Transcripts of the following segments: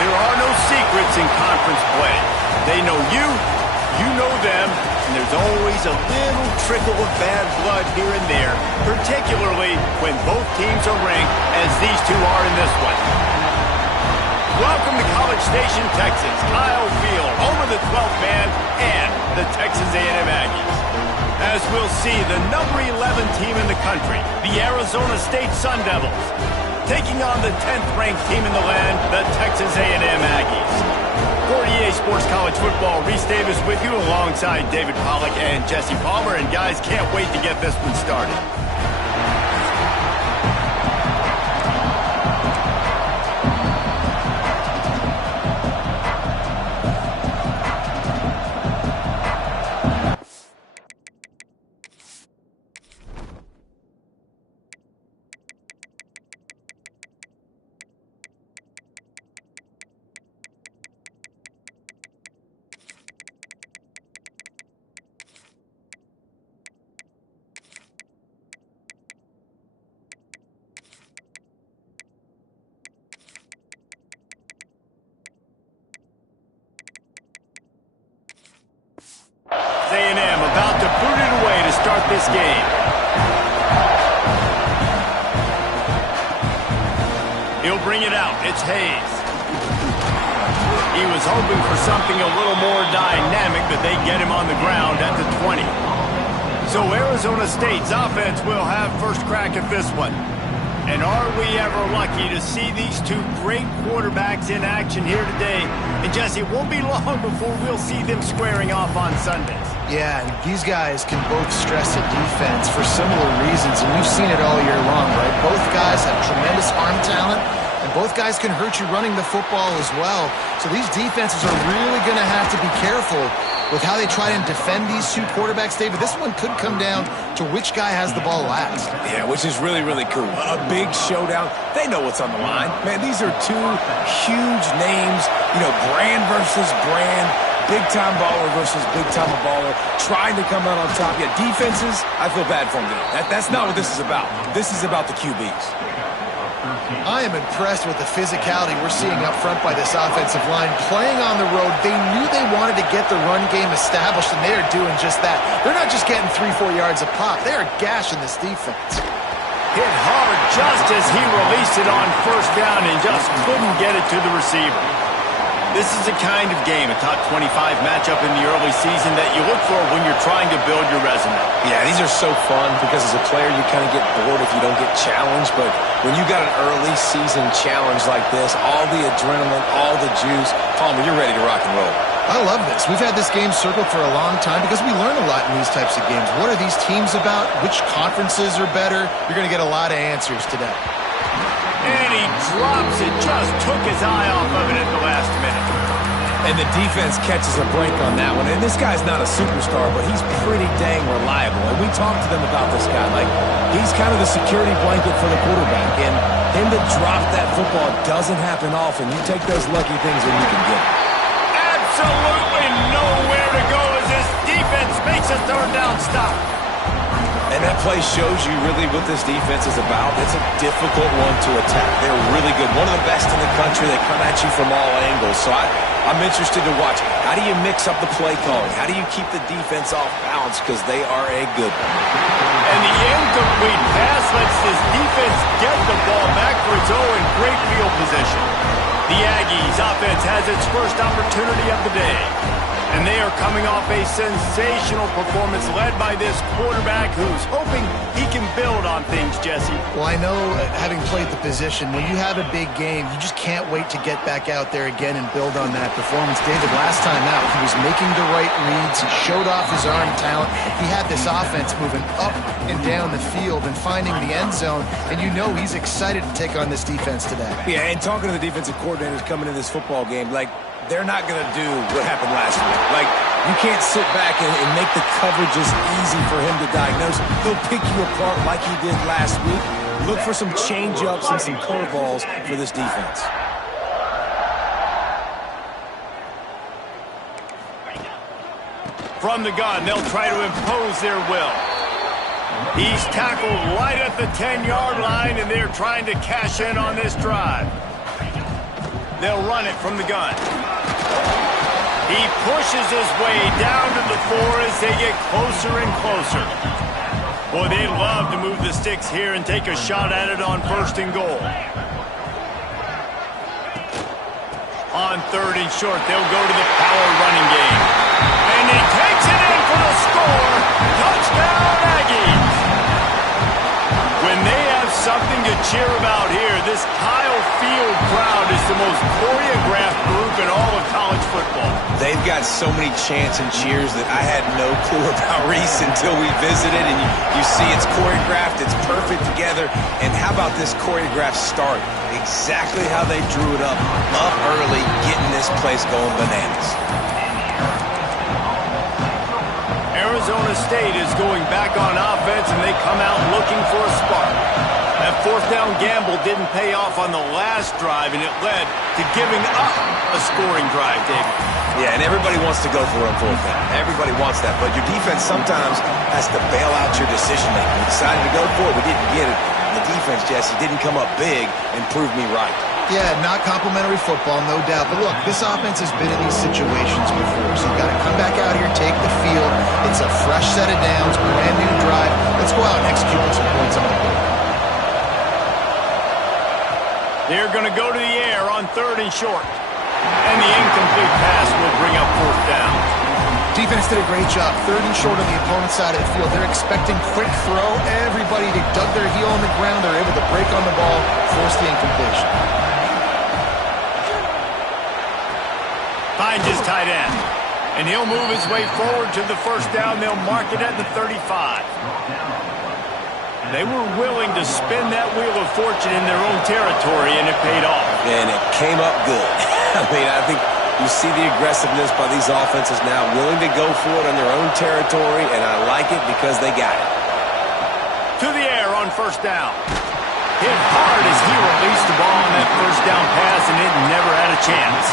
There are no secrets in conference play. They know you, you know them, and there's always a little trickle of bad blood here and there, particularly when both teams are ranked as these two are in this one. Welcome to College Station, Texas, Kyle Field, home of the 12th man and the Texas A&M Aggies. As we'll see, the number 11 team in the country, the Arizona State Sun Devils, taking on the 10th-ranked team in the land, the Texas A&M Aggies. For EA Sports College Football, Reese Davis with you alongside David Pollack and Jesse Palmer. And guys, can't wait to get this one started. A&M about to boot it away to start this game. He'll bring it out. It's Hayes. He was hoping for something a little more dynamic, but they get him on the ground at the 20. So Arizona State's offense will have first crack at this one. And are we ever lucky to see these two great quarterbacks in action here today? And Jesse, it won't be long before we'll see them squaring off on Sundays. Yeah, and these guys can both stress a defense for similar reasons, and we've seen it all year long, right? Both guys have tremendous arm talent, and both guys can hurt you running the football as well. So these defenses are really going to have to be careful with how they try and defend these two quarterbacks, David. This one could come down to which guy has the ball last. Yeah, which is really, really cool. A big showdown. They know what's on the line. Man, these are two huge names, you know, brand versus brand, big-time baller versus big-time baller, trying to come out on top. Yeah, defenses, I feel bad for them. That's not what this is about. This is about the QBs. I am impressed with the physicality we're seeing up front by this offensive line. Playing on the road, they knew they wanted to get the run game established, and they are doing just that. They're not just getting 3-4 yards a pop. They are gashing this defense. Hit hard just as he released it on first down and just couldn't get it to the receiver. This is the kind of game, a top 25 matchup in the early season, that you look for when you're trying to build your resume. Yeah, these are so fun because as a player you kind of get bored if you don't get challenged, but when you got an early season challenge like this, all the adrenaline, all the juice, Palmer, you're ready to rock and roll. I love this. We've had this game circled for a long time because we learn a lot in these types of games. What are these teams about? Which conferences are better? You're going to get a lot of answers today. And he drops it, just took his eye off of it at the last minute. And the defense catches a break on that one. And this guy's not a superstar, but he's pretty dang reliable. And we talked to them about this guy. Like, he's kind of the security blanket for the quarterback. And him to drop that football doesn't happen often. You take those lucky things when you can get it. Absolutely nowhere to go as this defense makes a third down stop. And that play shows you really what this defense is about. It's a difficult one to attack. They're really good. One of the best in the country. They come at you from all angles. So I'm interested to watch. How do you mix up the play calling? How do you keep the defense off balance? Because they are a good one. And the incomplete pass lets this defense get the ball back for its own great field position. The Aggies offense has its first opportunity of the day. And they are coming off a sensational performance led by this quarterback who's hoping he can build on things, Jesse. Well, I know, having played the position, when you have a big game, you just can't wait to get back out there again and build on that performance. David, last time out, he was making the right reads. He showed off his arm talent. He had this offense moving up and down the field and finding the end zone. And you know he's excited to take on this defense today. Yeah, and talking to the defensive coordinators coming into this football game, like, they're not going to do what happened last week. Like, you can't sit back and make the coverages easy for him to diagnose. He'll pick you apart like he did last week. Look for some change-ups and some curveballs for this defense. From the gun, they'll try to impose their will. He's tackled right at the 10-yard line, and they're trying to cash in on this drive. They'll run it from the gun. He pushes his way down to the 4 as they get closer and closer. Boy, they love to move the sticks here and take a shot at it on 1st and goal. On 3rd and short, they'll go to the power running game. And he takes it in for the score. Touchdown, Aggies! When they have something to cheer about here, this Kyle Field crowd is the most choreographed group in all of college football. They've got so many chants and cheers that I had no clue about Reese until we visited. And you see it's choreographed, it's perfect together. And how about this choreographed start? Exactly how they drew it up early, getting this place going bananas. Arizona State is going back on offense, and they come out looking for a spark. That 4th down gamble didn't pay off on the last drive, and it led to giving up a scoring drive, David. Yeah, and everybody wants to go for it on 4th down. Everybody wants that, but your defense sometimes has to bail out your decision-making. We decided to go for it. We didn't get it. The defense, Jesse, didn't come up big and prove me right. Yeah, not complimentary football, no doubt. But look, this offense has been in these situations before, so you've got to come back out here, take the field. It's a fresh set of downs, brand new drive. Let's go out and execute with some points on the board. They're going to go to the air on 3rd and short. And the incomplete pass will bring up 4th down. Defense did a great job. 3rd and short on the opponent's side of the field. They're expecting quick throw. Everybody dug their heel on the ground. They're able to break on the ball, force the incompletion. Finds his tight end. And he'll move his way forward to the 1st down. They'll mark it at the 35. They were willing to spin that wheel of fortune in their own territory, and it paid off. And it came up good. I mean, I think you see the aggressiveness by these offenses now, willing to go for it on their own territory, and I like it because they got it. To the air on 1st down. Hit hard as he released the ball on that 1st down pass, and it never had a chance.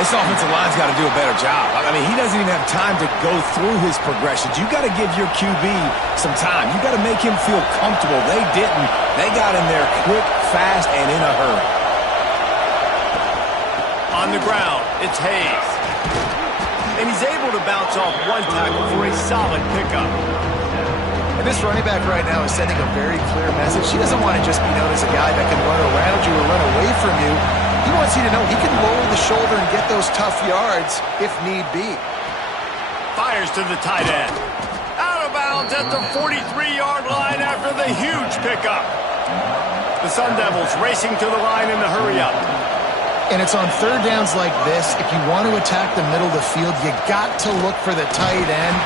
This offensive line's got to do a better job. I mean, he doesn't even have time to go through his progressions. You got to give your QB some time. You got to make him feel comfortable. They didn't. They got in there quick, fast, and in a hurry. On the ground, it's Hayes. And he's able to bounce off one tackle for a solid pickup. And this running back right now is sending a very clear message. He doesn't want to just be known as a guy that can run around you or run away from you. He wants you to know he can lower the shoulder and get those tough yards if need be. Fires to the tight end. Out of bounds at the 43-yard line after the huge pickup. The Sun Devils racing to the line in the hurry-up. And it's on 3rd downs like this. If you want to attack the middle of the field, you got to look for the tight end.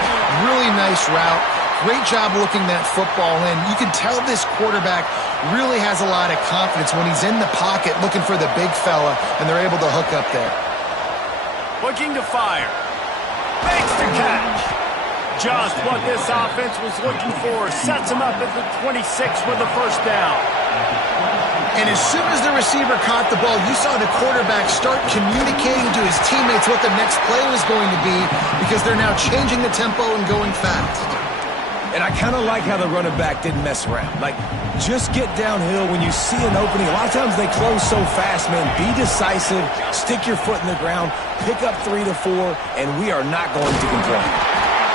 Really nice route. Great job looking that football in. You can tell this quarterback really has a lot of confidence when he's in the pocket looking for the big fella, and they're able to hook up there. Looking to fire. Makes the catch. Just what this offense was looking for. Sets him up at the 26 with the 1st down. And as soon as the receiver caught the ball, you saw the quarterback start communicating to his teammates what the next play was going to be, because they're now changing the tempo and going fast. And I kind of like how the running back didn't mess around. Like, just get downhill when you see an opening. A lot of times they close so fast, man. Be decisive, stick your foot in the ground, pick up 3 to 4, and we are not going to complain.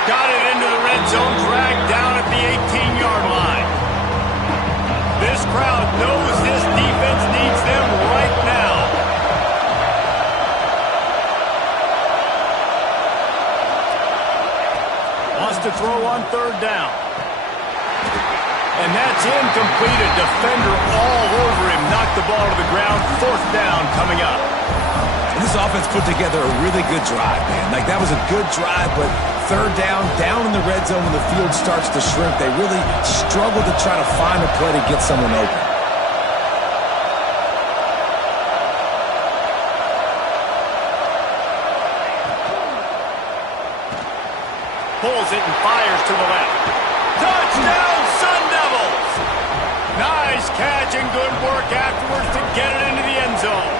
Got it into the red zone, dragged down at the 18-yard line. This crowd knows this defense needs them right now. Wants to throw on 3rd down. And that's incomplete. A defender all over him. Knocked the ball to the ground. 4th down coming up. And this offense put together a really good drive, man. Like, that was a good drive, but 3rd down in the red zone when the field starts to shrink, they really struggle to try to find a play to get someone open. Pulls it and fires to the left. Touchdown, Sun Devils! Nice catch and good work afterwards to get it into the end zone.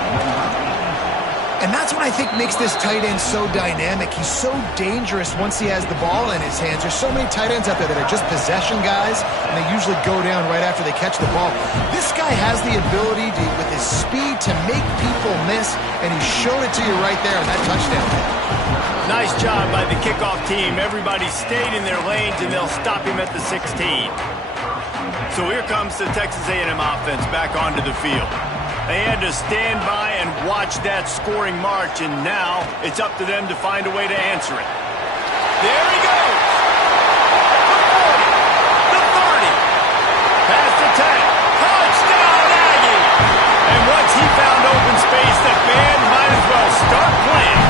And that's what what I think makes this tight end so dynamic. He's so dangerous once he has the ball in his hands. There's so many tight ends out there that are just possession guys, and they usually go down right after they catch the ball. This guy has the ability to, with his speed, to make people miss, and he showed it to you right there in that touchdown. Nice job by the kickoff team. Everybody stayed in their lanes, and they'll stop him at the 16. So here comes the Texas A&M offense back onto the field. They had to stand by and watch that scoring march, and now it's up to them to find a way to answer it. There he goes! The 40, the 30, past the 10, touchdown Aggie! And once he found open space, the band might as well start playing.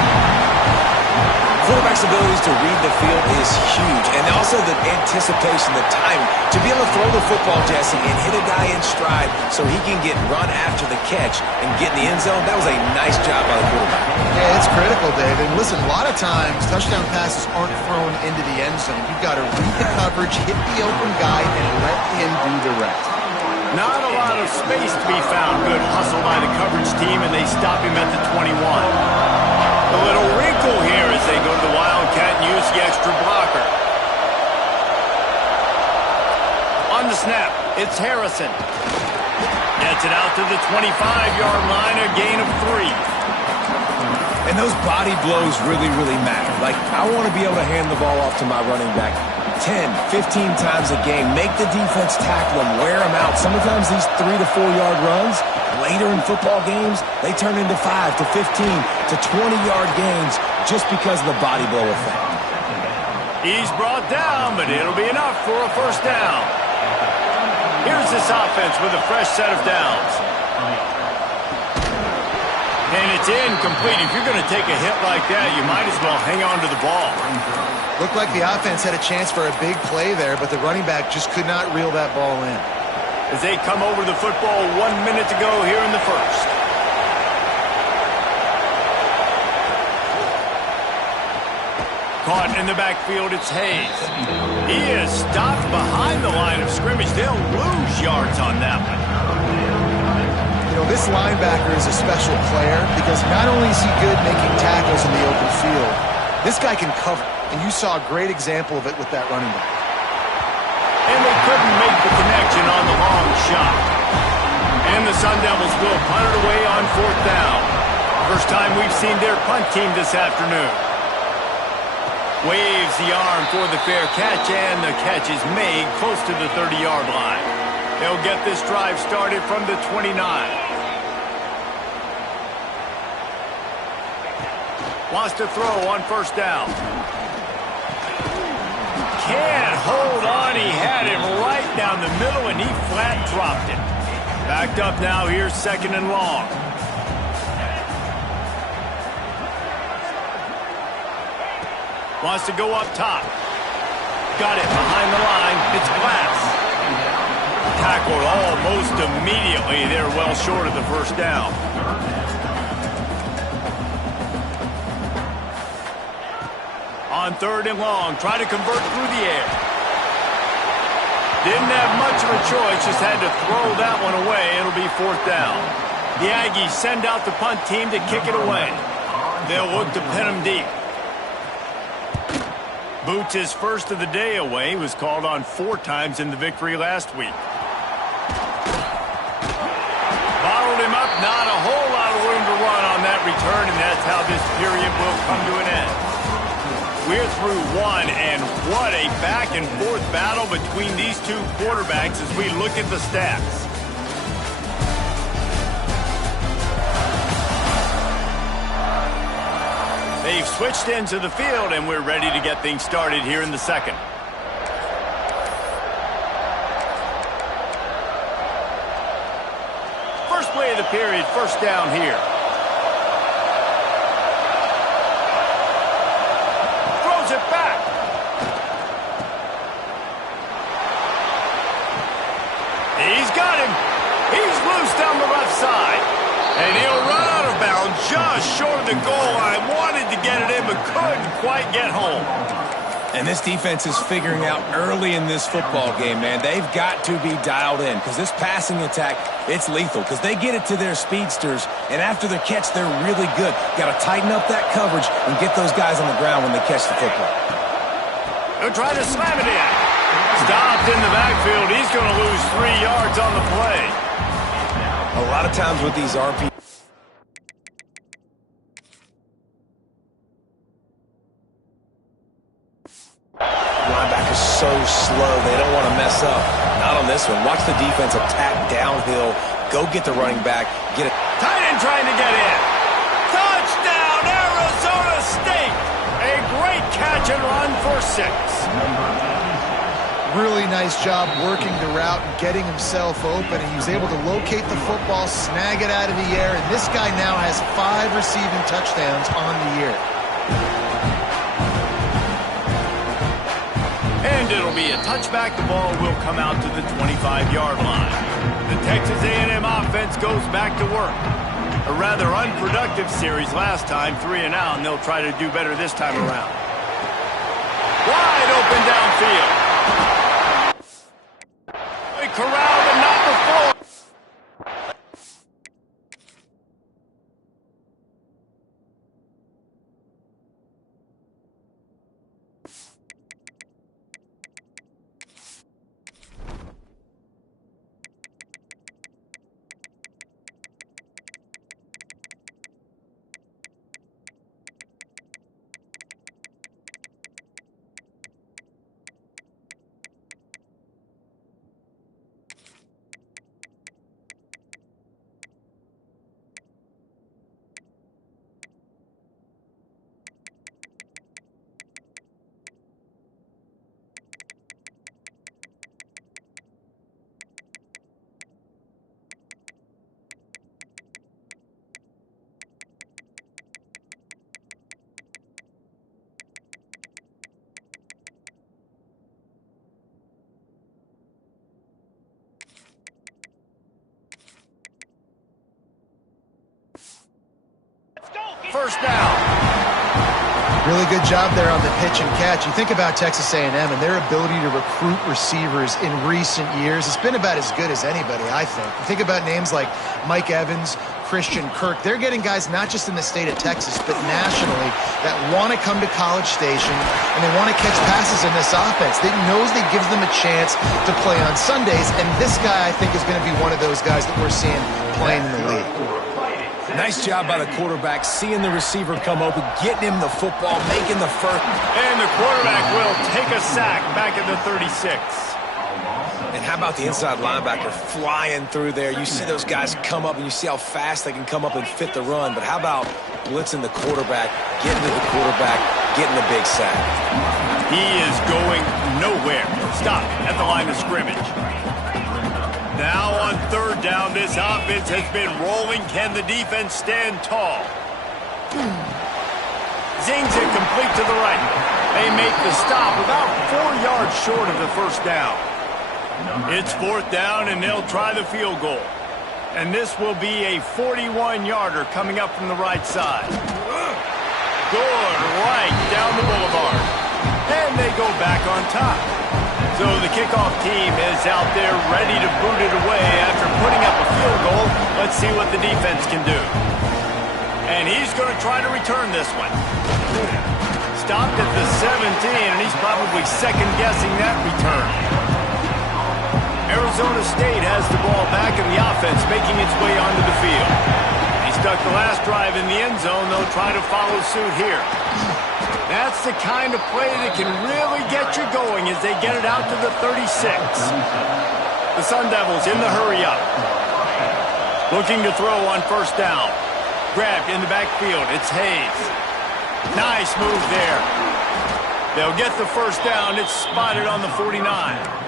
Quarterback's abilities to read the field is huge, and also the anticipation, the timing, to be able to throw the football, Jesse, and hit a guy in stride so he can get run after the catch and get in the end zone. That was a nice job by the quarterback. Yeah, it's critical, Dave. And listen, a lot of times touchdown passes aren't thrown into the end zone. You've got to read the coverage, hit the open guy, and let him do the rest. Not a lot of space to be found. Good hustle by the coverage team, and they stop him at the 21. A little wrinkle here as they go to the Wildcat and use the extra blocker. On the snap, it's Harrison. Gets it out to the 25-yard line, a gain of 3. And those body blows really, really matter. Like, I want to be able to hand the ball off to my running back 10, 15 times a game. Make the defense tackle them, wear them out. Sometimes these 3 to 4 yard runs, later in football games, they turn into 5 to 15 to 20-yard gains just because of the body blow effect. He's brought down, but it'll be enough for a first down. Here's this offense with a fresh set of downs. And it's incomplete. If you're going to take a hit like that, you might as well hang on to the ball. Looked like the offense had a chance for a big play there, but the running back just could not reel that ball in. As they come over the football 1 minute to go here in the first. Caught in the backfield, it's Hayes. He is stopped behind the line of scrimmage. They'll lose yards on that one. You know, this linebacker is a special player because not only is he good making tackles in the open field, this guy can cover. And you saw a great example of it with that running back. And they couldn't make the connection on the long shot. And the Sun Devils will punt it away on 4th down. First time we've seen their punt team this afternoon. Waves the arm for the fair catch, and the catch is made close to the 30-yard line. They'll get this drive started from the 29. Wants to throw on 1st down. Can't hold on. He had him right down the middle, and he flat dropped it. Backed up now. Here's 2nd and long. Wants to go up top. Got it behind the line. It's Glass. Tackled almost immediately. They're well short of the first down. On 3rd and long, try to convert through the air. Didn't have much of a choice, just had to throw that one away. It'll be 4th down. The Aggies send out the punt team to kick it away. They'll look to pin them deep. Boots his first of the day away. He was called on 4 times in the victory last week. Bottled him up, not a whole lot of room to run on that return, and that's how this period will come to an end. We're through 1, and what a back-and-forth battle between these two quarterbacks as we look at the stats. They've switched into the field, and we're ready to get things started here in the second. First play of the period, 1st down here. Throws it back. He's got him. He's loose down the left side. And he'll run out of bounds just short of the goal line. Wanted to get it in, but couldn't quite get home. And this defense is figuring out early in this football game, man. They've got to be dialed in because this passing attack, it's lethal because they get it to their speedsters, and after the catch, they're really good. Got to tighten up that coverage and get those guys on the ground when they catch the football. They'll try to slam it in. Stopped in the backfield. He's going to lose 3 yards on the play. A lot of times with these RP. Linebacker's so slow, they don't want to mess up. Not on this one. Watch the defense attack downhill. Go get the running back. Get it. Tight end trying to get in. Touchdown, Arizona State. A great catch and run for 6. Really nice job working the route and getting himself open. He was able to locate the football, snag it out of the air, and this guy now has 5 receiving touchdowns on the year. And it'll be a touchback. The ball will come out to the 25-yard line. The Texas A&M offense goes back to work. A rather unproductive series last time, 3 and out, and they'll try to do better this time around. Wide open downfield. They corralled him, not before. First down. Really good job there on the pitch and catch. You think about Texas A&M and their ability to recruit receivers in recent years. It's been about as good as anybody, I think. You think about names like Mike Evans, Christian Kirk. They're getting guys not just in the state of Texas, but nationally that want to come to College Station and they want to catch passes in this offense. They knows that gives them a chance to play on Sundays, and this guy, I think, is going to be one of those guys that we're seeing playing in the league. Nice job by the quarterback, seeing the receiver come open, getting him the football, making the first. And the quarterback will take a sack back at the 36. And how about the inside linebacker flying through there? You see those guys come up, and you see how fast they can come up and fit the run. But how about blitzing the quarterback, getting to the quarterback, getting the big sack? He is going nowhere. Stop at the line of scrimmage. Now on 3rd down, this offense has been rolling. Can the defense stand tall? Zings it complete to the right. They make the stop about 4 yards short of the first down. It's 4th down, and they'll try the field goal. And this will be a 41-yarder coming up from the right side. Good right down the boulevard. And they go back on top. So the kickoff team is out there ready to boot it away after putting up a field goal. Let's see what the defense can do. And he's going to try to return this one. Stopped at the 17, and he's probably second-guessing that return. Arizona State has the ball back in the offense, making its way onto the field. He stuck the last drive in the end zone. They'll try to follow suit here. That's the kind of play that can really get you going as they get it out to the 36. The Sun Devils in the hurry up. Looking to throw on 1st down. Grabbed in the backfield. It's Hayes. Nice move there. They'll get the 1st down. It's spotted on the 49.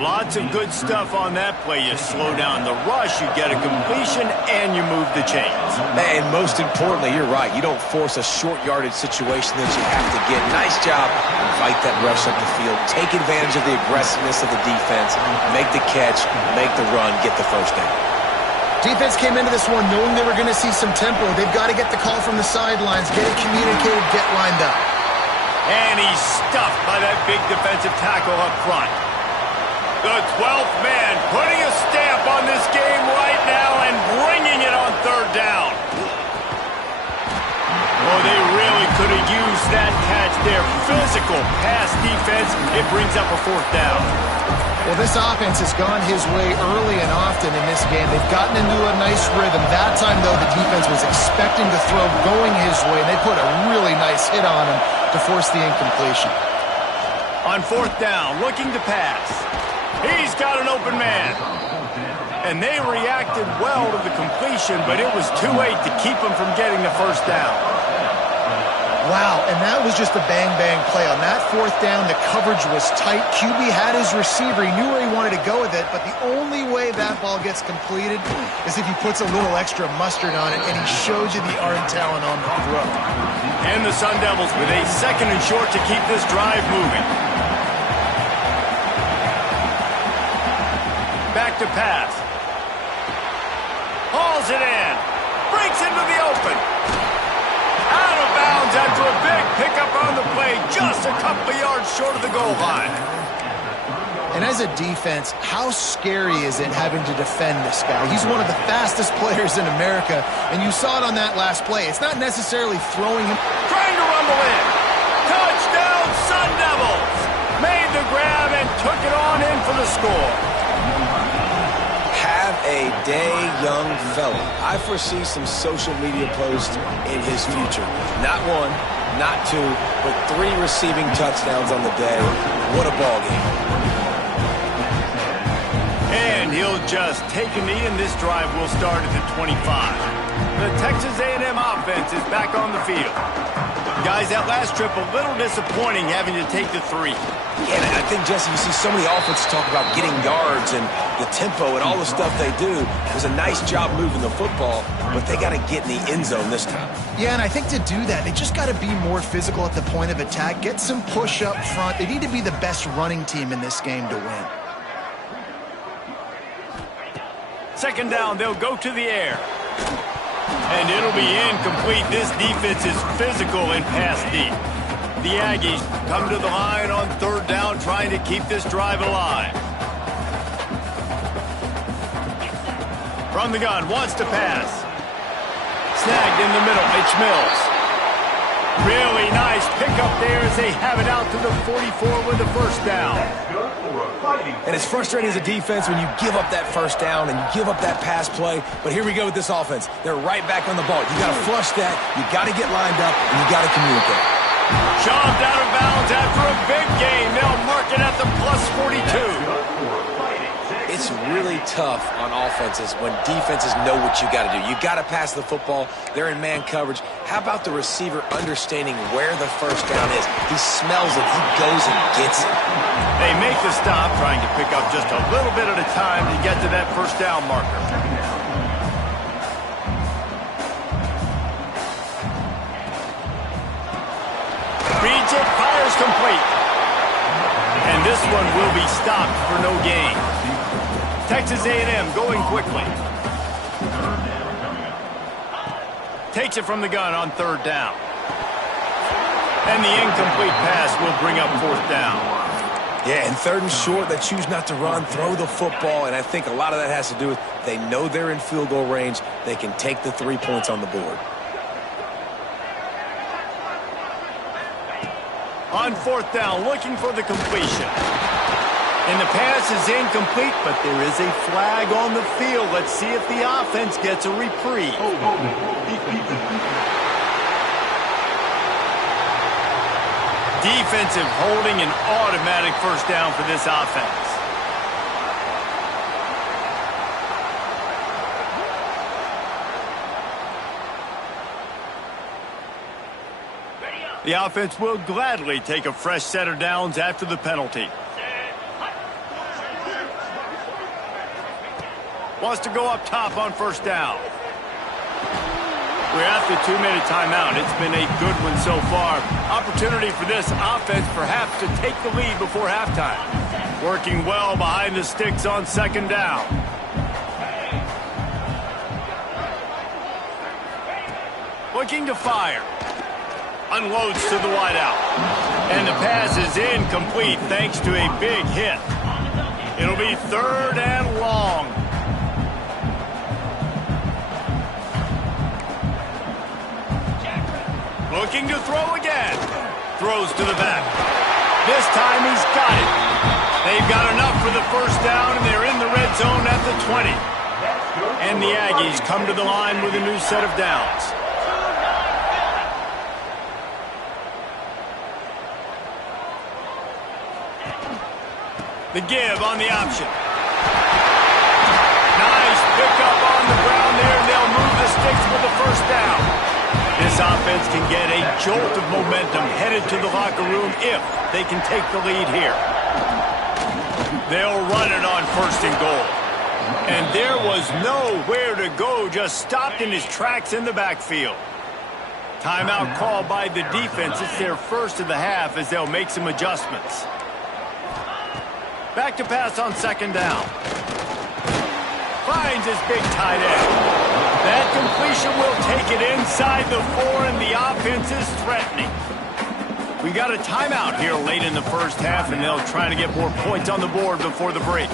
Lots of good stuff on that play. You slow down the rush, you get a completion, and you move the chains. And most importantly, you're right. You don't force a short yardage situation that you have to get. Nice job. Invite that rush up the field. Take advantage of the aggressiveness of the defense. Make the catch, make the run, get the 1st down. Defense came into this one knowing they were going to see some tempo. They've got to get the call from the sidelines, get it communicated, get lined up. And he's stuffed by that big defensive tackle up front. The 12th man putting a stamp on this game right now and bringing it on third down. Oh, they really could have used that catch there. Physical pass defense. It brings up a fourth down. Well, this offense has gone his way early and often in this game. They've gotten into a nice rhythm. That time, though, the defense was expecting the throw going his way, and they put a really nice hit on him to force the incompletion. On fourth down, looking to pass. He's got an open man. And they reacted well to the completion, but it was too late to keep him from getting the first down. Wow, and that was just a bang-bang play. On that fourth down, the coverage was tight. QB had his receiver. He knew where he wanted to go with it, but the only way that ball gets completed is if he puts a little extra mustard on it, and he shows you the arm talent on the throw. And the Sun Devils with a second and short to keep this drive moving. Back to pass. Hauls it in. Breaks into the open. Out of bounds after a big pickup on the play, just a couple of yards short of the goal line. And as a defense, how scary is it having to defend this guy? He's one of the fastest players in America, and you saw it on that last play. It's not necessarily throwing him. Trying to rumble in. Touchdown, Sun Devils! Made the grab and took it on in for the score. Have a day, young fella. I foresee some social media posts in his future. Not one, not two, but 3 receiving touchdowns on the day. What a ball game. And he'll just take a knee, and this drive will start at the 25. The Texas A&M offense is back on the field. Guys, that last trip a little disappointing having to take the 3. Yeah, and I think, Jesse, you see so many offenses talk about getting yards and the tempo and all the stuff they do. It was a nice job moving the football, but they got to get in the end zone this time. Yeah, and I think to do that, they just got to be more physical at the point of attack, get some push up front. They need to be the best running team in this game to win. Second down, they'll go to the air. And it'll be incomplete. This defense is physical and pass deep. The Aggies come to the line on third down, trying to keep this drive alive. From the gun, wants to pass. Snagged in the middle, it's Mills. Really nice pickup there as they have it out to the 44 with the first down. And it's frustrating as a defense when you give up that first down and you give up that pass play. But here we go with this offense. They're right back on the ball. You got to flush that. You got to get lined up, and you got to communicate. Shoved out of bounds after a big gain. They'll mark it at the plus 42. It's really tough on offenses when defenses know what you got to do. You got to pass the football. They're in man coverage. How about the receiver understanding where the first down is? He smells it. He goes and gets it. They make the stop, trying to pick up just a little bit at a time to get to that first down marker. Reads it, fires complete. And this one will be stopped for no gain. Texas A&M going quickly. Takes it from the gun on third down. And the incomplete pass will bring up fourth down. Yeah, and third and short, they choose not to run, throw the football, and I think a lot of that has to do with they know they're in field goal range. They can take the 3 points on the board. On fourth down, looking for the completion. And the pass is incomplete, but there is a flag on the field. Let's see if the offense gets a reprieve. Defensive holding, an automatic first down for this offense. The offense will gladly take a fresh set of downs after the penalty. Wants to go up top on first down. We're at the 2-minute timeout. It's been a good one so far. Opportunity for this offense perhaps to take the lead before halftime. Working well behind the sticks on second down. Looking to fire. Unloads to the wideout. And the pass is incomplete thanks to a big hit. It'll be 3rd and long. Looking to throw again. Throws to the back. This time he's got it. They've got enough for the first down, and they're in the red zone at the 20. And the Aggies come to the line with a new set of downs. The give on the option. Nice pickup on the ground there, and they'll move the sticks with the first down. This offense can get a jolt of momentum headed to the locker room if they can take the lead here. They'll run it on 1st and goal. And there was nowhere to go, just stopped in his tracks in the backfield. Timeout called by the defense. It's their first of the half as they'll make some adjustments. Back to pass on 2nd down. Finds his big tight end. That completion will take it inside the 4, and the offense is threatening. We got a timeout here late in the first half, and they'll try to get more points on the board before the break.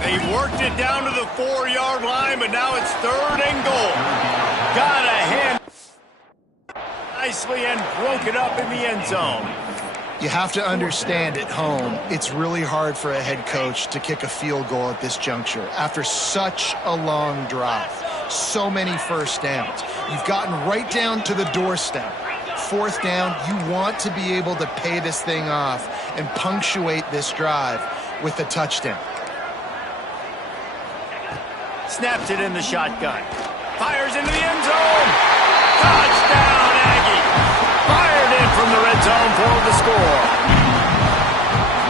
They've worked it down to the 4-yard line, but now it's 3rd and goal. Got a hand nicely and broke it up in the end zone. You have to understand at home, it's really hard for a head coach to kick a field goal at this juncture after such a long drive. So many first downs. You've gotten right down to the doorstep. 4th down, you want to be able to pay this thing off and punctuate this drive with a touchdown. Snaps it in the shotgun. Fires into the end zone. Touchdown, Aggie. Fired in from the red zone for the score.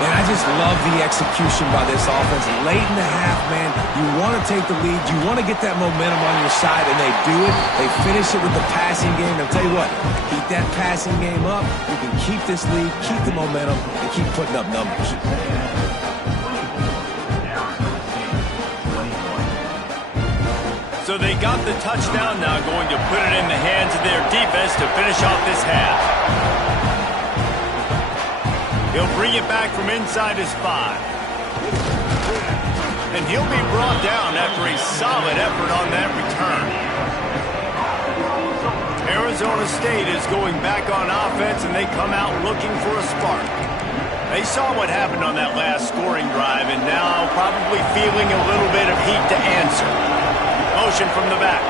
Man, I just love the execution by this offense. Late in the half, man, you want to take the lead. You want to get that momentum on your side, and they do it. They finish it with the passing game. I'll tell you what, keep that passing game up. You can keep this lead, keep the momentum, and keep putting up numbers. So they got the touchdown now, going to put it in the hands of their defense to finish off this half. He'll bring it back from inside his 5. And he'll be brought down after a solid effort on that return. Arizona State is going back on offense, and they come out looking for a spark. They saw what happened on that last scoring drive, and now probably feeling a little bit of heat to answer. Motion from the back.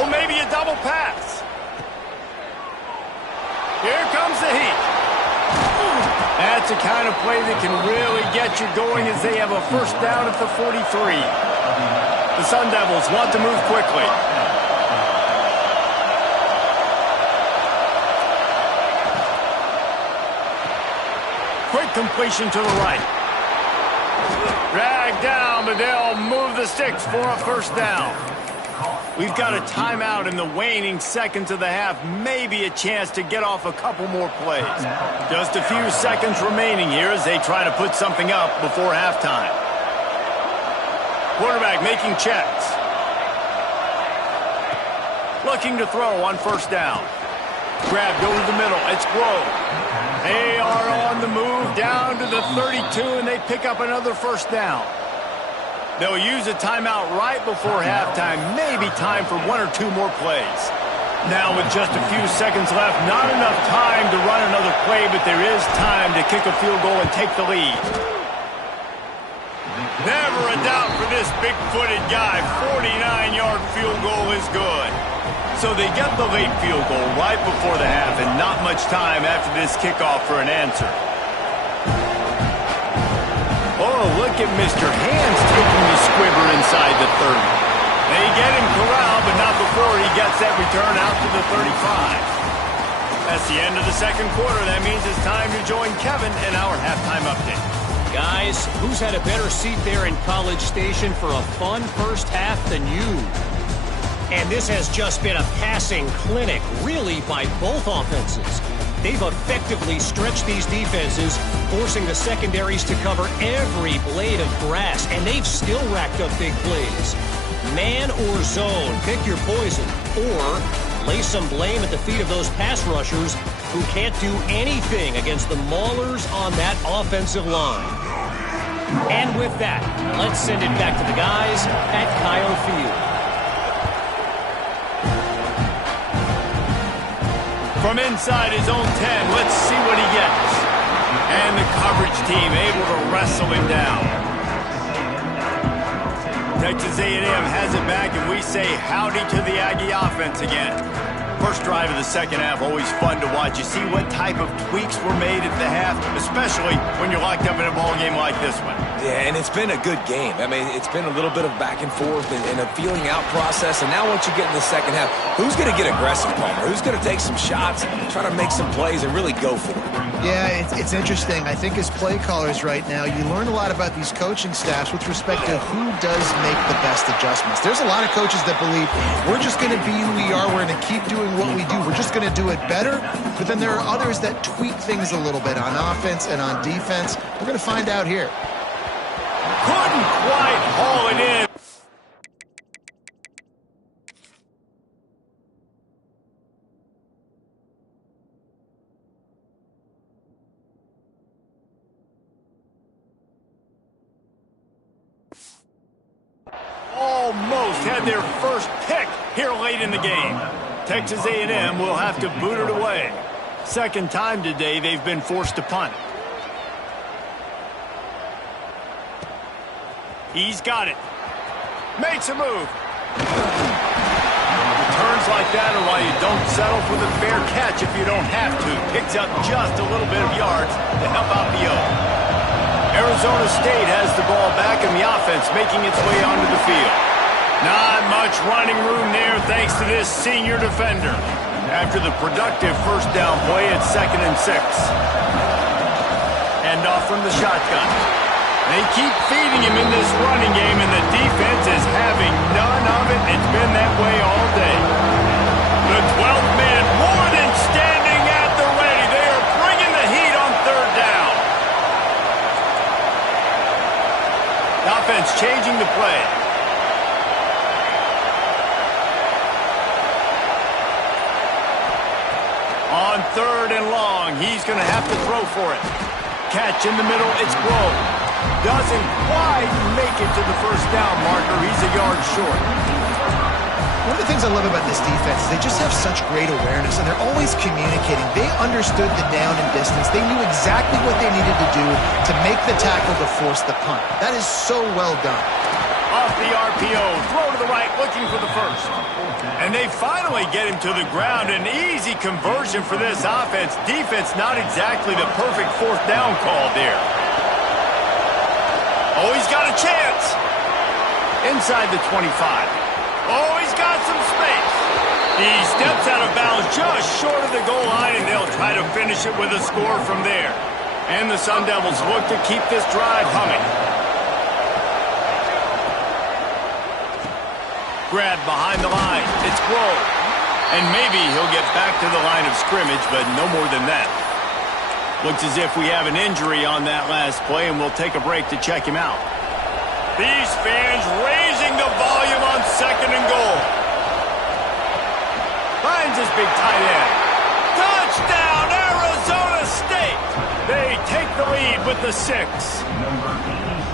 Oh, maybe a double pass. Here comes the heat. That's the kind of play that can really get you going as they have a first down at the 43. The Sun Devils want to move quickly. Quick completion to the right. Dragged down, but they'll move the sticks for a first down. We've got a timeout in the waning seconds of the half. Maybe a chance to get off a couple more plays. Just a few seconds remaining here as they try to put something up before halftime. Quarterback making checks. Looking to throw on first down. Grab, go to the middle. It's Grove. They are on the move down to the 32, and they pick up another first down. They'll use a timeout right before halftime. Maybe time for 1 or 2 more plays. Now with just a few seconds left, not enough time to run another play, but there is time to kick a field goal and take the lead. Never a doubt for this big-footed guy. 49-yard field goal is good. So they get the late field goal right before the half, and not much time after this kickoff for an answer. Oh, look at Mr. Hands taking the squibber inside the 30. They get him corralled, but not before he gets that return out to the 35. That's the end of the second quarter. That means it's time to join Kevin in our halftime update. Guys, who's had a better seat there in College Station for a fun first half than you? And this has just been a passing clinic, really, by both offenses. They've effectively stretched these defenses, forcing the secondaries to cover every blade of grass, and they've still racked up big plays. Man or zone, pick your poison, or lay some blame at the feet of those pass rushers who can't do anything against the maulers on that offensive line. And with that, let's send it back to the guys at Kyle Field. From inside his own 10, let's see what he gets. And the coverage team able to wrestle him down. Texas A&M has it back, and we say howdy to the Aggie offense again. First drive of the second half, always fun to watch. You see what type of tweaks were made at the half, especially when you're locked up in a ball game like this one. Yeah, and it's been a good game. I mean, it's been a little bit of back and forth and a feeling out process. And now once you get in the second half, who's going to get aggressive, Palmer? Who's going to take some shots, try to make some plays, and really go for it? Yeah, it's interesting. I think as play callers right now, you learn a lot about these coaching staffs with respect to who does make the best adjustments. There's a lot of coaches that believe we're just going to be who we are. We're going to keep doing what we do. We're just going to do it better. But then there are others that tweak things a little bit on offense and on defense. We're going to find out here. Couldn't quite haul it in. Almost had their first pick here late in the game. Texas A&M will have to boot it away. Second time today they've been forced to punt. He's got it. Makes a move. Turns like that are why you don't settle for the fair catch if you don't have to. Picks up just a little bit of yards to help out the O. Arizona State has the ball back in the offense, making its way onto the field. Not much running room there thanks to this senior defender. After the productive first down play at 2nd and 6. Hand off from the shotgun. They keep feeding him in this running game, and the defense is having none of it. It's been that way all day. The 12th man more than standing at the ready. They are bringing the heat on third down. The offense changing the play. On 3rd and long, he's going to have to throw for it. Catch in the middle, it's Grove. Doesn't quite make it to the first down marker. He's a yard short. One of the things I love about this defense is they just have such great awareness, and they're always communicating. They understood the down and distance. They knew exactly what they needed to do to make the tackle to force the punt. That is so well done. Off the RPO, throw to the right, looking for the first. And they finally get him to the ground. An easy conversion for this offense. Defense not exactly the perfect fourth down call there. Oh, he's got a chance. Inside the 25. Oh, he's got some space. He steps out of bounds just short of the goal line, and they'll try to finish it with a score from there. And the Sun Devils look to keep this drive humming. Grab behind the line. It's Grove. And maybe he'll get back to the line of scrimmage, but no more than that. Looks as if we have an injury on that last play, and we'll take a break to check him out. These fans raising the volume on 2nd and goal. Finds his big tight end. Touchdown, Arizona State! They take the lead with the 6.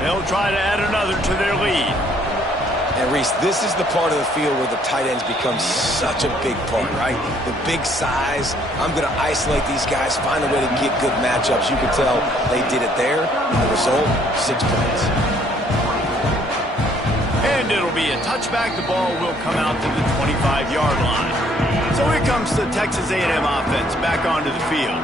They'll try to add another to their lead. And, Reese, this is the part of the field where the tight ends become such a big part, right? The big size. I'm going to isolate these guys, find a way to get good matchups. You can tell they did it there. The result, 6 points. And it'll be a touchback. The ball will come out to the 25-yard line. So here comes the Texas A&M offense back onto the field.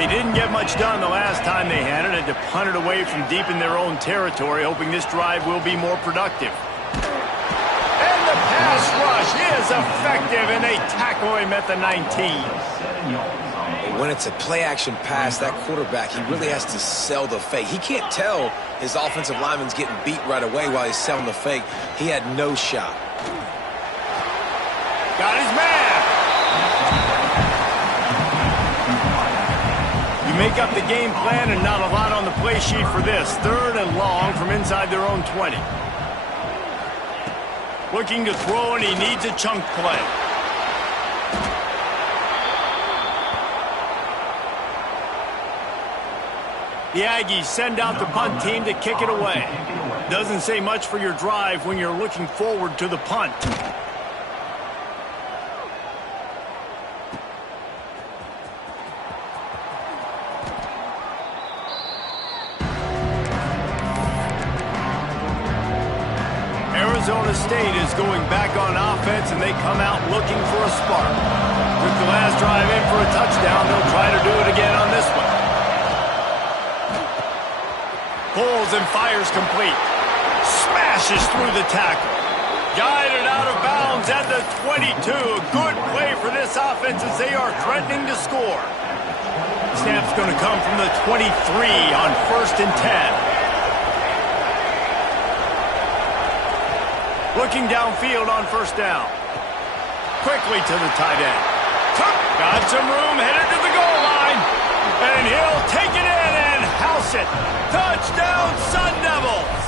They didn't get much done the last time they had it. Had to punt it away from deep in their own territory, hoping this drive will be more productive. The pass rush is effective, and they tackle him at the 19. When it's a play-action pass, that quarterback, he really has to sell the fake. He can't tell his offensive lineman's getting beat right away while he's selling the fake. He had no shot. Got his man. You make up the game plan, and not a lot on the play sheet for this. 3rd and long from inside their own 20. Looking to throw, and he needs a chunk play. The Aggies send out the punt team to kick it away. Doesn't say much for your drive when you're looking forward to the punt. Arizona State is going back on offense, and they come out looking for a spark. Took the last drive in for a touchdown. They'll try to do it again on this one. Pulls and fires complete. Smashes through the tackle. Guided out of bounds at the 22. Good play for this offense as they are threatening to score. Snap's going to come from the 23 on 1st and 10. Looking downfield on 1st down. Quickly to the tight end. Got some room, headed to the goal line. And he'll take it in and house it. Touchdown, Sun Devils.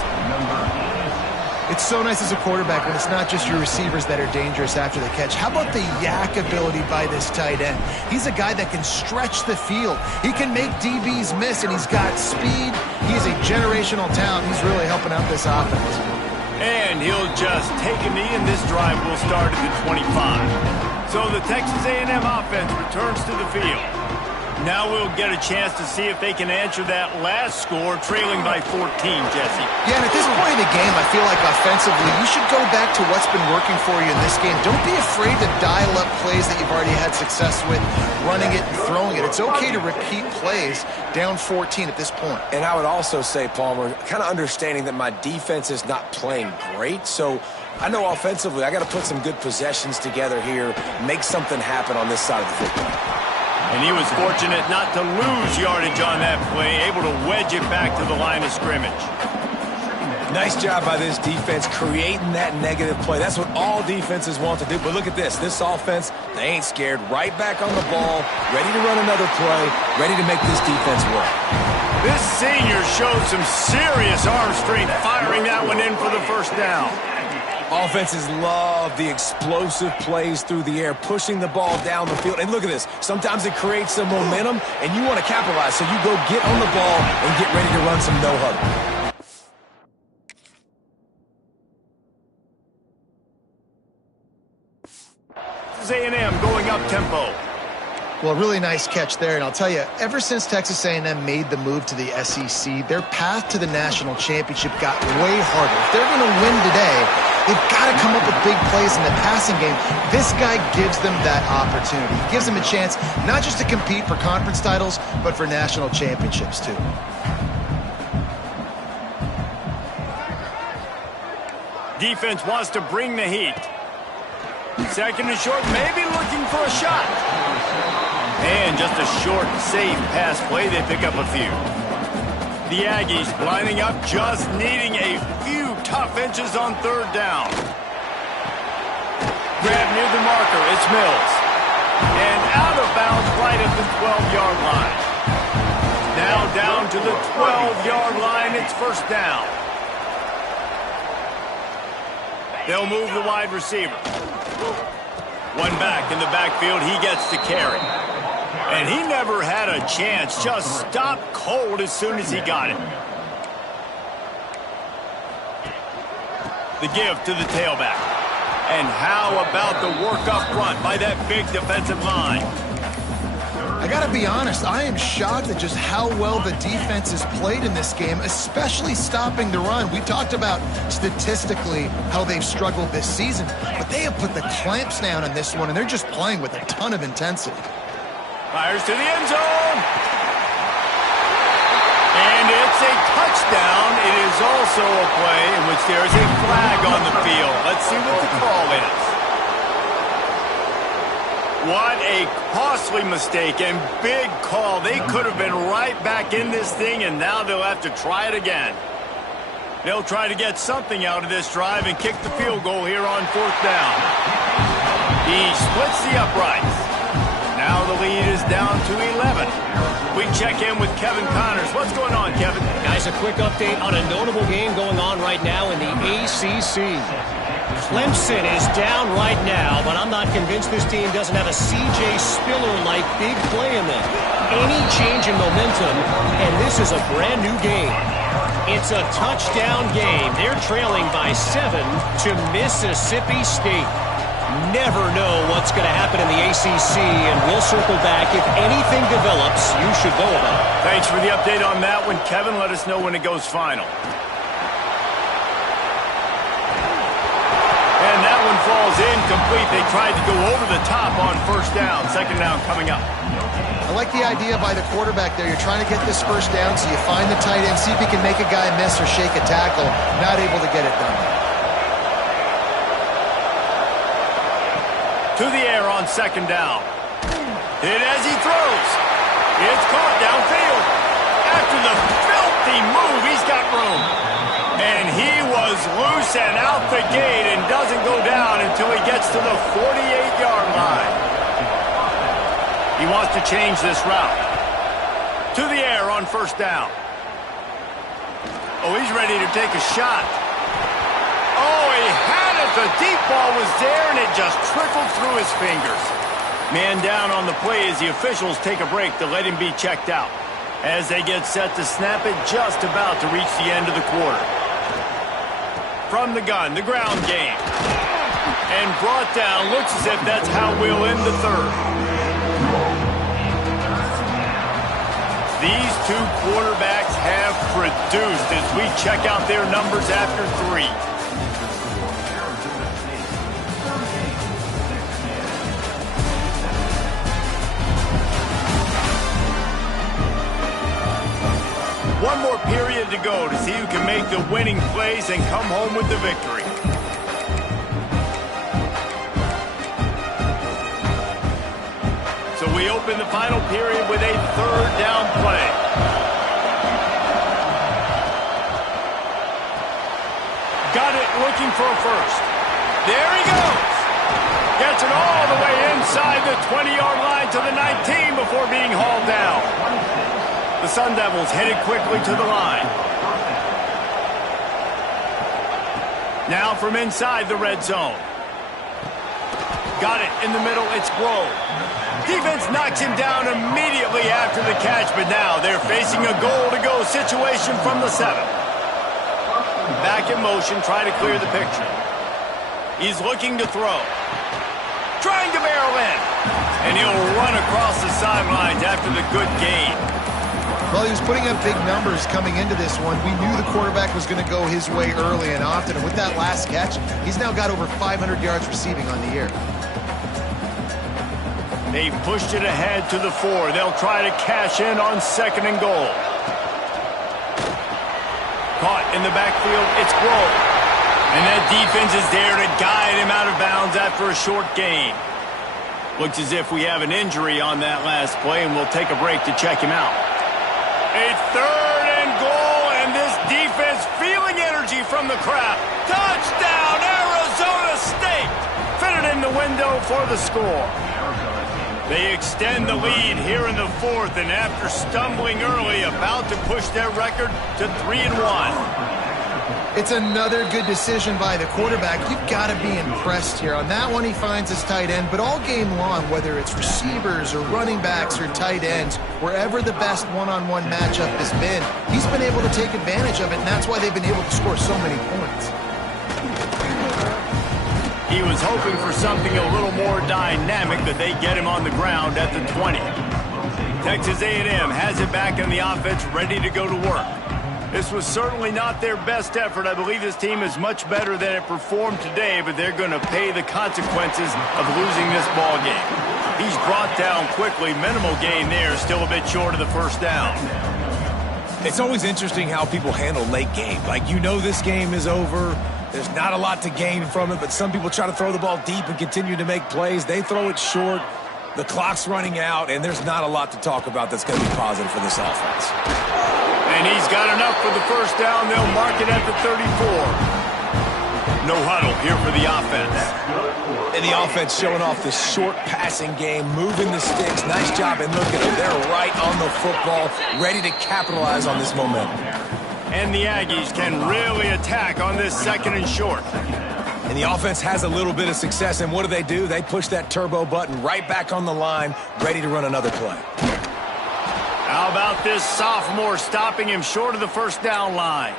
It's so nice as a quarterback when it's not just your receivers that are dangerous after the catch. How about the yak ability by this tight end? He's a guy that can stretch the field. He can make DBs miss, and he's got speed. He's a generational talent. He's really helping out this offense. And he'll just take a knee, and this drive will start at the 25. So the Texas A&M offense returns to the field. Now we'll get a chance to see if they can answer that last score, trailing by 14, Jesse. Yeah, and at this point in the game, I feel like offensively, you should go back to what's been working for you in this game. Don't be afraid to dial up plays that you've already had success with, running it and throwing it. It's okay to repeat plays down 14 at this point. And I would also say, Palmer, kind of understanding that my defense is not playing great, so I know offensively I got to put some good possessions together here, make something happen on this side of the football. And he was fortunate not to lose yardage on that play, able to wedge it back to the line of scrimmage. Nice job by this defense creating that negative play. That's what all defenses want to do. But look at this. This offense, they ain't scared. Right back on the ball, ready to run another play, ready to make this defense work. This senior showed some serious arm strength, firing that one in for the 1st down. Offenses love the explosive plays through the air, pushing the ball down the field. And look at this. Sometimes it creates some momentum, and you want to capitalize. So you go get on the ball and get ready to run some no-huddle. This is A&M going up tempo. Well, really nice catch there, and I'll tell you, ever since Texas A&M made the move to the SEC, their path to the national championship got way harder. If they're going to win today, they've got to come up with big plays in the passing game. This guy gives them that opportunity. He gives them a chance not just to compete for conference titles, but for national championships, too. Defense wants to bring the heat. 2nd and short, maybe looking for a shot. And just a short, safe pass play. They pick up a few. The Aggies lining up, just needing a few tough inches on 3rd down. Grab near the marker. It's Mills. And out of bounds right at the 12-yard line. Now down to the 12-yard line. It's 1st down. They'll move the wide receiver. One back in the backfield. He gets the carry. And he never had a chance. Just stopped cold as soon as he got it. The give to the tailback. And how about the work up front by that big defensive line? I got to be honest, I am shocked at just how well the defense has played in this game, especially stopping the run. We talked about statistically how they've struggled this season, but they have put the clamps down in this one, and they're just playing with a ton of intensity. Fires to the end zone. And it's a touchdown. It is also a play in which there is a flag on the field. Let's see what the call is. What a costly mistake and big call. They could have been right back in this thing, and now they'll have to try it again. They'll try to get something out of this drive and kick the field goal here on 4th down. He splits the uprights. Now the lead is down to 11. We check in with Kevin Connors. What's going on, Kevin? Guys, a quick update on a notable game going on right now in the ACC. Clemson is down right now, but I'm not convinced this team doesn't have a C.J. Spiller-like big play in them. Any change in momentum, and this is a brand new game. It's a touchdown game. They're trailing by 7 to Mississippi State. Never know what's going to happen in the ACC, and we'll circle back. If anything develops, you should know about it. Thanks for the update on that one, Kevin. Let us know when it goes final. And that one falls incomplete. They tried to go over the top on first down. Second down coming up. I like the idea by the quarterback there. You're trying to get this first down, so you find the tight end, see if he can make a guy miss or shake a tackle. Not able to get it done. To the air on second down. Hit as he throws. It's caught downfield. After the filthy move, he's got room. And he was loose and out the gate and doesn't go down until he gets to the 48-yard line. He wants to change this route. To the air on first down. Oh, he's ready to take a shot. Oh, he had it. The deep ball was there, and it just trickled through his fingers. Man down on the play as the officials take a break to let him be checked out. As they get set to snap it, just about to reach the end of the quarter. From the gun, the ground game. And brought down, looks as if that's how we'll end the third. These two quarterbacks have produced as we check out their numbers after 3. One more period to go to see who can make the winning plays and come home with the victory. So we open the final period with a third down play. Got it, looking for a first. There he goes. Gets it all the way inside the 20-yard line to the 19 before being hauled down. The Sun Devils headed quickly to the line. Now from inside the red zone. Got it in the middle, it's Grove. Defense knocks him down immediately after the catch, but now they're facing a goal-to-go situation from the 7. Back in motion, trying to clear the picture. He's looking to throw. Trying to barrel in. And he'll run across the sidelines after the good gain. Well, he was putting up big numbers coming into this one. We knew the quarterback was going to go his way early and often. And with that last catch, he's now got over 500 yards receiving on the year. They've pushed it ahead to the 4. They'll try to cash in on second and goal. Caught in the backfield, it's Grove. And that defense is there to guide him out of bounds after a short gain. Looks as if we have an injury on that last play, and we'll take a break to check him out. A third and goal, and this defense feeling energy from the crowd. Touchdown, Arizona State! Fitted in the window for the score. They extend the lead here in the 4th, and after stumbling early, about to push their record to 3-1. It's another good decision by the quarterback. You've got to be impressed here. On that one, he finds his tight end, but all game long, whether it's receivers or running backs or tight ends, wherever the best one-on-one matchup has been, he's been able to take advantage of it, and that's why they've been able to score so many points. He was hoping for something a little more dynamic, but they get him on the ground at the 20. Texas A&M has it back in the offense, ready to go to work. This was certainly not their best effort. I believe this team is much better than it performed today, but they're going to pay the consequences of losing this ball game. He's brought down quickly. Minimal gain there, still a bit short of the first down. It's always interesting how people handle late game. Like, you know this game is over. There's not a lot to gain from it, but some people try to throw the ball deep and continue to make plays. They throw it short. The clock's running out, and there's not a lot to talk about that's going to be positive for this offense. And he's got enough for the first down. They'll mark it at the 34. No huddle here for the offense. And the offense showing off the short passing game, moving the sticks. Nice job, and look at them. They're right on the football, ready to capitalize on this momentum. And the Aggies can really attack on this second and short. And the offense has a little bit of success, and what do? They push that turbo button right back on the line, ready to run another play. How about this sophomore stopping him short of the first down line?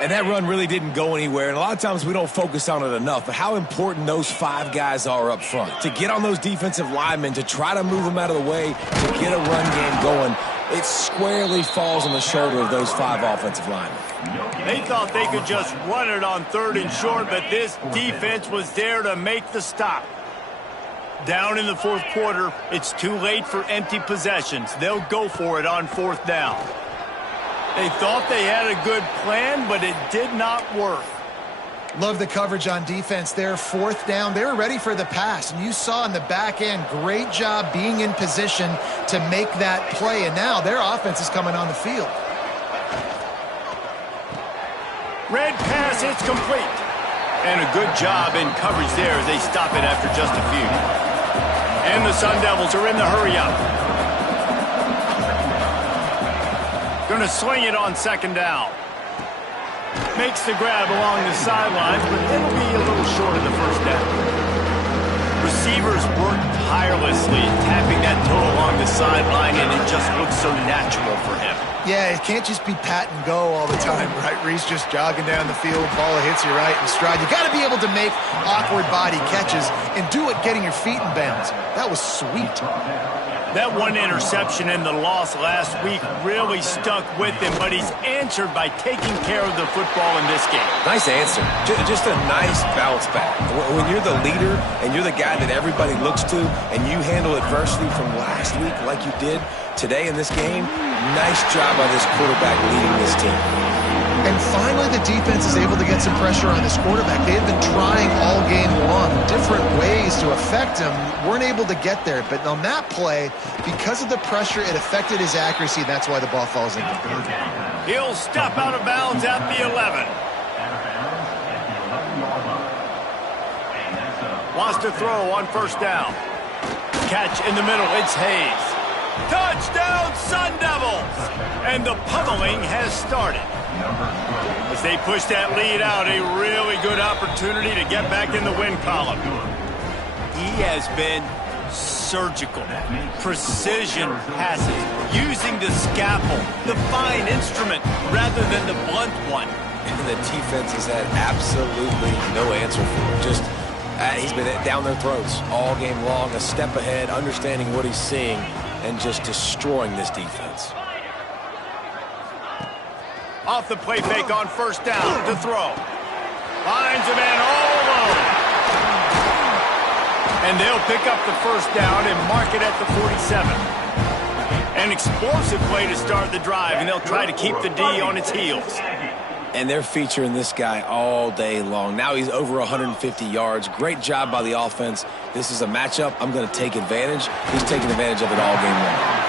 And that run really didn't go anywhere, and a lot of times we don't focus on it enough, but how important those 5 guys are up front. To get on those defensive linemen, to try to move them out of the way, to get a run game going, it squarely falls on the shoulder of those 5 offensive linemen. They thought they could just run it on 3rd and short, but this defense was there to make the stop. Down in the 4th quarter, it's too late for empty possessions. They'll go for it on 4th down. They thought they had a good plan, but it did not work. Love the coverage on defense there. 4th down, they were ready for the pass. And you saw in the back end, great job being in position to make that play. And now their offense is coming on the field. Red pass, it's complete. And a good job in coverage there as they stop it after just a few. And the Sun Devils are in the hurry-up. Going to sling it on 2nd down. Makes the grab along the sidelines, but it'll be a little short of the first down. Receivers work tirelessly, tapping that toe along the sideline, and it just looks so natural for him. Yeah, it can't just be pat and go all the time, right? Reese just jogging down the field, ball hits you right in stride. You got to be able to make awkward body catches and do it getting your feet in bounds. That was sweet. That one interception and the loss last week really stuck with him, but he's answered by taking care of the football in this game. Nice answer. Just a nice bounce back. When you're the leader and you're the guy that everybody looks to and you handle adversity from last week like you did today in this game, nice job by this quarterback leading this team. And finally, the defense is able to get some pressure on this quarterback. They had been trying all game long, different ways to affect him. Weren't able to get there. But on that play, because of the pressure, it affected his accuracy. And that's why the ball falls incomplete. He'll step out of bounds at the 11. Wants to throw on 1st down. Catch in the middle. It's Hayes. Touchdown, Sun Devils! And the pummeling has started. As they push that lead out, a really good opportunity to get back in the win column. He has been surgical. Precision passes, using the scalpel, the fine instrument, rather than the blunt one. And the defense has had absolutely no answer for it. Just, he's been down their throats all game long, a step ahead, understanding what he's seeing, and just destroying this defense. Off the play fake on 1st down to throw. Finds a man all alone. And they'll pick up the 1st down and mark it at the 47. An explosive play to start the drive, and they'll try to keep the D on its heels. And they're featuring this guy all day long. Now he's over 150 yards. Great job by the offense. This is a matchup. I'm going to take advantage. He's taking advantage of it all game long.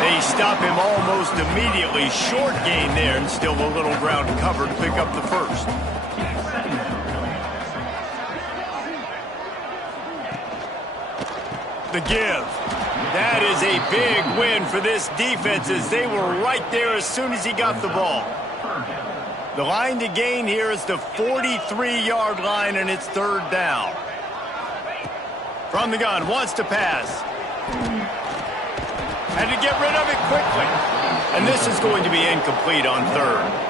They stop him almost immediately. Short gain there, and still a little ground cover to pick up the 1st. The give. That is a big win for this defense as they were right there as soon as he got the ball. The line to gain here is the 43-yard line, and it's 3rd down. From the gun, wants to pass. Had to get rid of it quickly. And this is going to be incomplete on 3rd.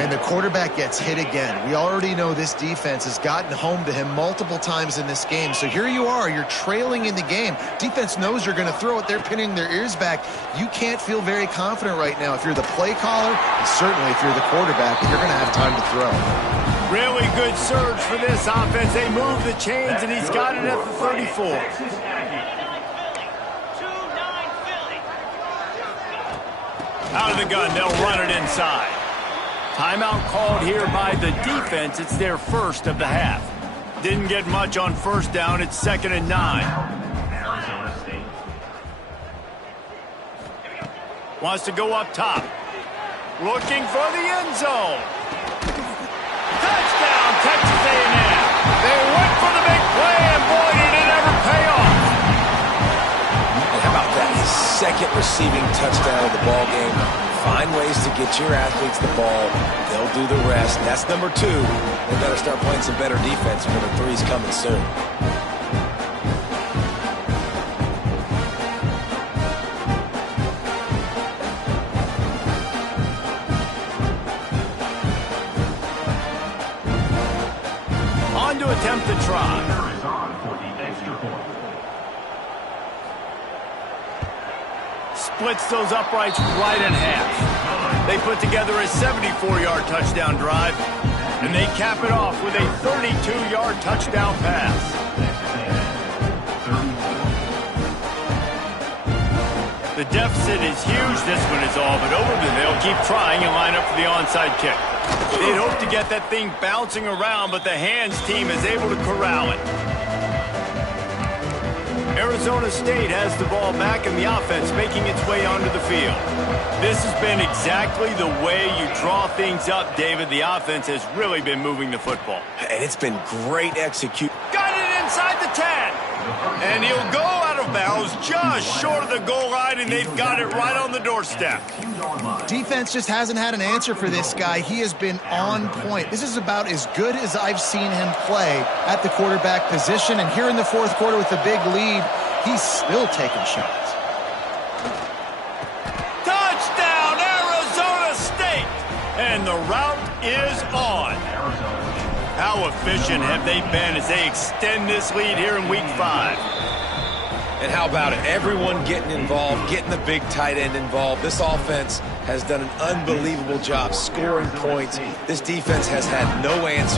And the quarterback gets hit again. We already know this defense has gotten home to him multiple times in this game. So here you are, you're trailing in the game. Defense knows you're going to throw it. They're pinning their ears back. You can't feel very confident right now if you're the play caller, and certainly if you're the quarterback, you're going to have time to throw. Really good surge for this offense. They move the chains, and he's got it at the 34. Out of the gun, they'll run it inside. Timeout called here by the defense. It's their 1st of the half. Didn't get much on 1st down. It's 2nd and 9. Wants to go up top. Looking for the end zone. Touchdown, Texas A&M. They went for the big play, and boy, did it ever pay off. And how about that? His 2nd receiving touchdown of the ball game. Find ways to Get your athletes the ball. They'll do the rest. That's number 2. They better start playing some better defense. Number 3's coming soon. On to attempt the try. Splits those uprights right in half. They put together a 74-yard touchdown drive, and they cap it off with a 32-yard touchdown pass. The deficit is huge. This one is all but over, but they'll keep trying and line up for the onside kick. They'd hope to get that thing bouncing around, but the hands team is able to corral it. Arizona State has the ball back in the offense, making its way onto the field. This has been exactly the way you draw things up, David. The offense has really been moving the football. And it's been great execution. Got it inside the 10. And he'll go out of bounds just short of the goal line, and they've got it right on the doorstep. Defense just hasn't had an answer for this guy. He has been on point. This is about as good as I've seen him play at the quarterback position. And here in the fourth quarter with the big lead, he's still taking shots. Touchdown, Arizona State! And the route is on. How efficient have they been as they extend this lead here in Week 5? And how about it? Everyone getting involved, getting the big tight end involved. This offense has done an unbelievable job scoring points. This defense has had no answer.